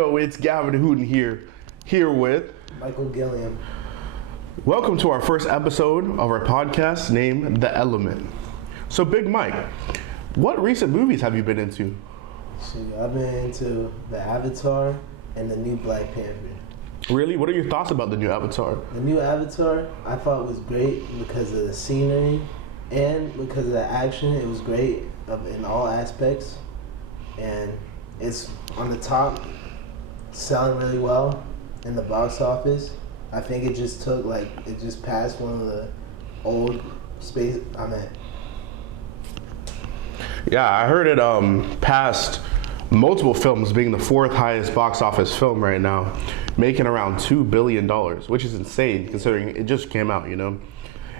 Yo, it's Gavin Hooten here with Michael Gilliam. Welcome to our first episode of our podcast named The Element. So, Big Mike, what recent movies have you been into? So I've been into the Avatar and the new Black Panther. Really? What are your thoughts about the new Avatar? The new Avatar I thought was great because of the scenery and because of the action. It was great in all aspects, and it's on the top, selling really well in the box office. I think it just passed one of the old space. Yeah, I heard it passed multiple films, being the fourth highest box office film right now, making around $2 billion, which is insane considering it just came out, you know?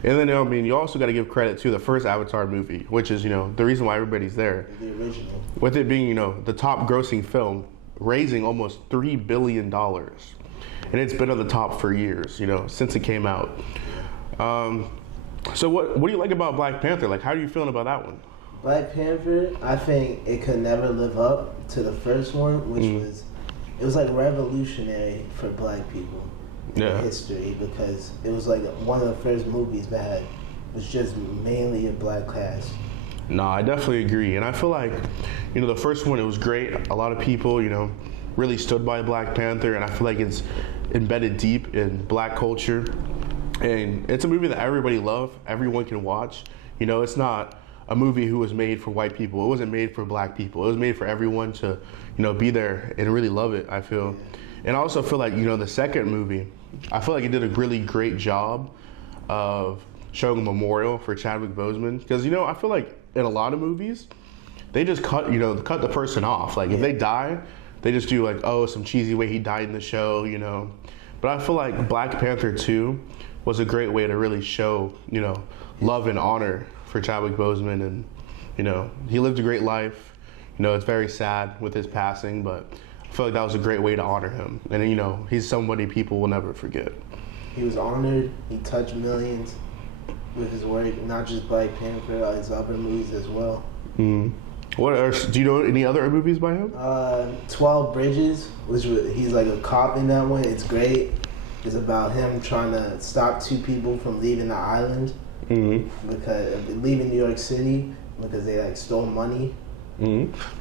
And then, you also got to give credit to the first Avatar movie, which is, the reason why everybody's there. The original. With it being, the top grossing film, raising almost $3 billion. And it's been on the top for years, since it came out. So what do you like about Black Panther? Like, how are you feeling about that one? Black Panther, I think it could never live up to the first one, which was like revolutionary for Black people in history, because it was like one of the first movies that was just mainly a Black cast. No, I definitely agree. And I feel like, the first one, it was great. A lot of people, really stood by Black Panther, and I feel like it's embedded deep in Black culture. And it's a movie that everybody loves, everyone can watch. It's not a movie who was made for white people. It wasn't made for Black people. It was made for everyone to, be there and really love it, I feel. And I also feel like, the second movie, I feel like it did a really great job of showing a memorial for Chadwick Boseman. Because, I feel like in a lot of movies, they just cut the person off. Like, if they die, they just do some cheesy way he died in the show, But I feel like Black Panther 2 was a great way to really show, love and honor for Chadwick Boseman. And, he lived a great life. It's very sad with his passing, but I feel like that was a great way to honor him. And, he's somebody people will never forget. He was honored. He touched millions with his work, not just Black Panther, his other movies as well. Do you know any other movies by him? 12 Bridges, he's like a cop in that one. It's great. It's about him trying to stop two people from leaving the island, because leaving New York City because they stole money.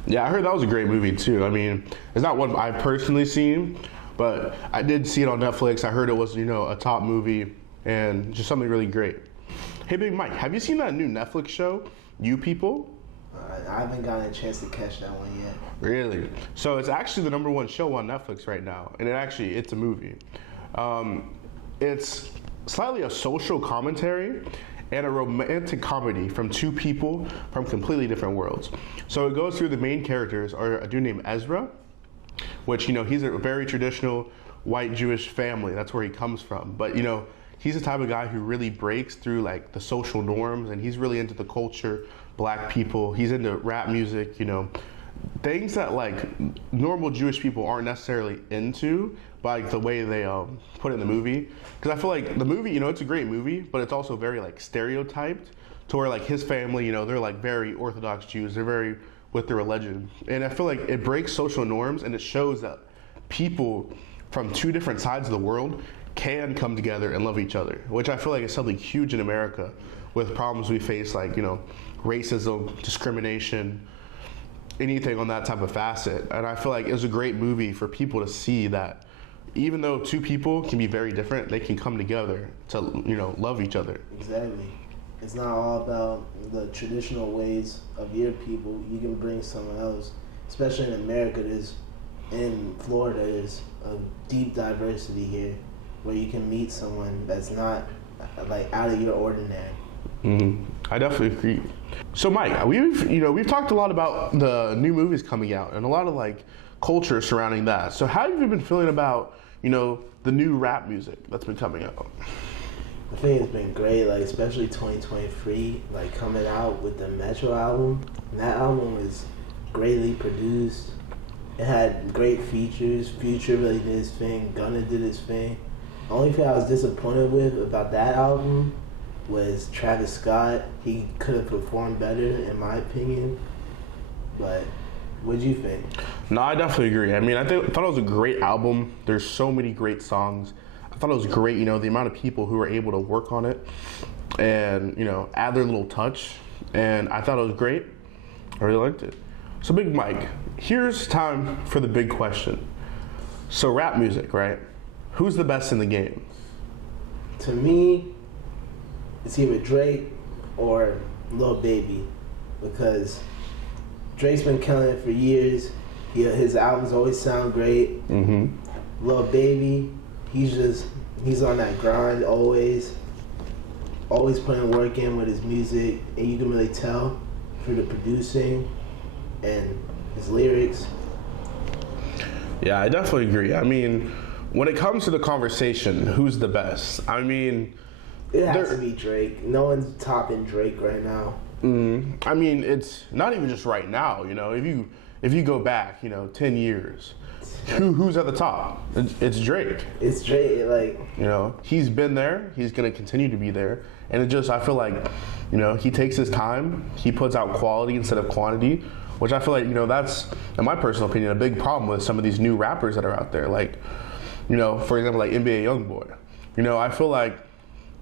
Yeah, I heard that was a great movie too. It's not one I've personally seen, but I did see it on Netflix. I heard it was, a top movie and just something really great. Hey, Big Mike, have you seen that new Netflix show, You People? I haven't gotten a chance to catch that one yet. Really? So it's actually the #1 show on Netflix right now, and it's a movie. It's slightly a social commentary and a romantic comedy from two people from completely different worlds. So it goes through the main characters are a dude named Ezra, which, he's a very traditional white Jewish family. That's where he comes from. But, he's the type of guy who really breaks through the social norms, and he's really into the culture, Black people. He's into rap music, things that normal Jewish people aren't necessarily into, by the way they put it in the movie. Because I feel like the movie, it's a great movie, but it's also very stereotyped to where his family, they're very Orthodox Jews. They're very with their religion. And I feel like it breaks social norms, and it shows that people from two different sides of the world can come together and love each other, which I feel like is something huge in America with problems we face racism, discrimination, anything on that type of facet. And I feel like it was a great movie for people to see that even though two people can be very different, they can come together to, love each other. Exactly. It's not all about the traditional ways of your people. You can bring someone else, especially in America. In Florida, there's a deep diversity here where you can meet someone that's not out of your ordinary. I definitely agree. So Mike, we've talked a lot about the new movies coming out and a lot of culture surrounding that. So how have you been feeling about, the new rap music that's been coming out? I think it's been great, especially 2023, coming out with the Metro album. And that album was greatly produced. It had great features. Future really did his thing. Gunna did his thing. The only thing I was disappointed with about that album was Travis Scott. He could have performed better, in my opinion. But What'd you think? No, I definitely agree. I mean, I thought it was a great album. There's so many great songs. I thought it was great, you know, the amount of people who were able to work on it and, you know, add their little touch. And I thought it was great. I really liked it. So, Big Mike, here's time for the big question. So, rap music, right? Who's the best in the game? To me, it's either Drake or Lil Baby, because Drake's been killing it for years. His albums always sound great. Mm-hmm. Lil Baby, he's on that grind always putting work in with his music, and you can really tell through the producing and his lyrics. Yeah, I definitely agree. I mean, when it comes to the conversation, who's the best? I mean, it has to be Drake. No one's topping Drake right now. I mean, it's not even just right now. You know, if you go back, you know, 10 years, who's at the top? It's Drake. It's Drake. Like, you know, he's been there. He's gonna continue to be there. And I feel like, you know, he takes his time. He puts out quality instead of quantity, which I feel like, you know, that's, in my personal opinion, a big problem with some of these new rappers that are out there. Like, you know, for example, like NBA Youngboy. You know, I feel like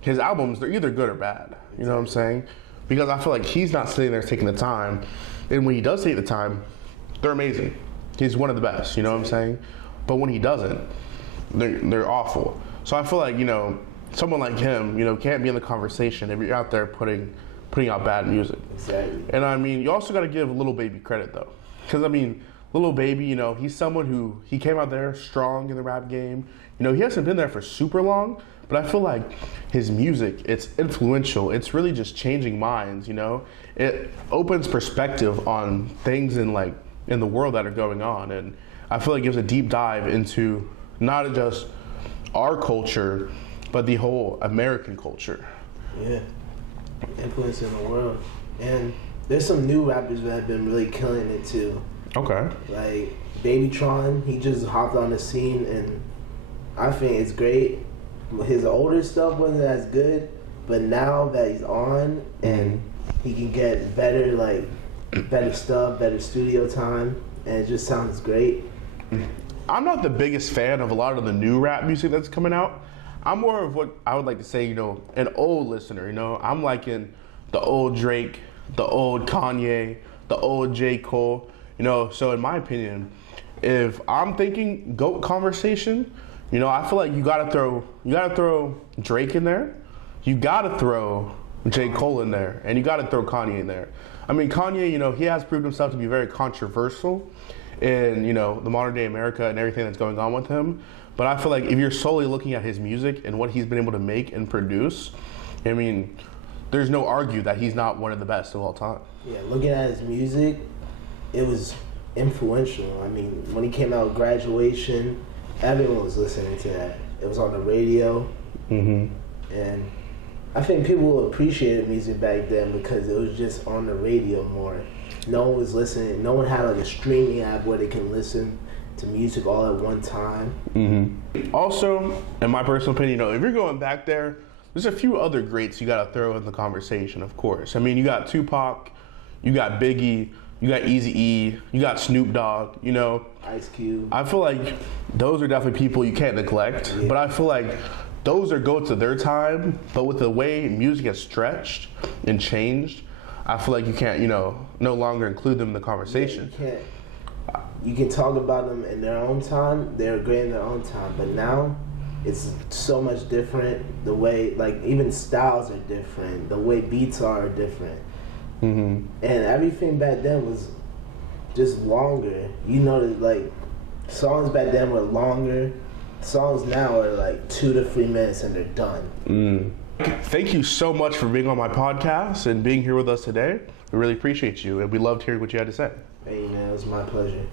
his albums, they're either good or bad. You know what I'm saying? Because I feel like he's not sitting there taking the time. And when he does take the time, they're amazing. He's one of the best, you know what I'm saying? But when he doesn't, they're awful. So I feel like, you know, someone like him, you know, can't be in the conversation if you're out there putting out bad music. Exactly. And I mean, you also got to give Lil Baby credit though. Because I mean, Lil Baby, you know, he's someone who, he came out there strong in the rap game. You know, he hasn't been there for super long, but I feel like his music, it's influential. It's really just changing minds, you know? It opens perspective on things in the world that are going on. And I feel like it gives a deep dive into not just our culture, but the whole American culture. Yeah. Influence in the world. And there's some new rappers that have been really killing it too. Okay. Like Babytron, he just hopped on the scene, and I think it's great. His older stuff wasn't as good, but now that he's on and he can get better stuff, better studio time, and it just sounds great. I'm not the biggest fan of a lot of the new rap music that's coming out. I'm more of what I would like to say, you know, an old listener, you know. I'm liking the old Drake, the old Kanye, the old J. Cole, you know. So in my opinion, if I'm thinking GOAT conversation, you know, I feel like you gotta throw Drake in there, you gotta throw J. Cole in there, and you gotta throw Kanye in there. I mean, Kanye, you know, he has proved himself to be very controversial in, you know, the modern day America and everything that's going on with him. But I feel like if you're solely looking at his music and what he's been able to make and produce, I mean, there's no argue that he's not one of the best of all time. Yeah, looking at his music, it was influential. I mean, when he came out with Graduation, everyone was listening to that. It was on the radio. Mm-hmm. And I think people appreciated music back then because it was just on the radio more. No one was listening. No one had like a streaming app where they can listen to music all at one time. Mm-hmm. Also, in my personal opinion, you know, if you're going back there, there's a few other greats you got to throw in the conversation, of course. I mean, you got Tupac, you got Biggie, you got Eazy-E, you got Snoop Dogg, you know. Ice Cube. I feel like those are definitely people you can't neglect, but I feel like those are goats of their time, but with the way music has stretched and changed, I feel like you can't, you know, no longer include them in the conversation. You can't. You can talk about them in their own time. They're great in their own time. But now, it's so much different. The way, like, even styles are different. The way beats are different. Mm-hmm. And everything back then was just longer. You know, like, songs back then were longer. Songs now are like 2 to 3 minutes and they're done. Thank you so much for being on my podcast and being here with us today. We really appreciate you, and we loved hearing what you had to say. Hey, man, it was my pleasure.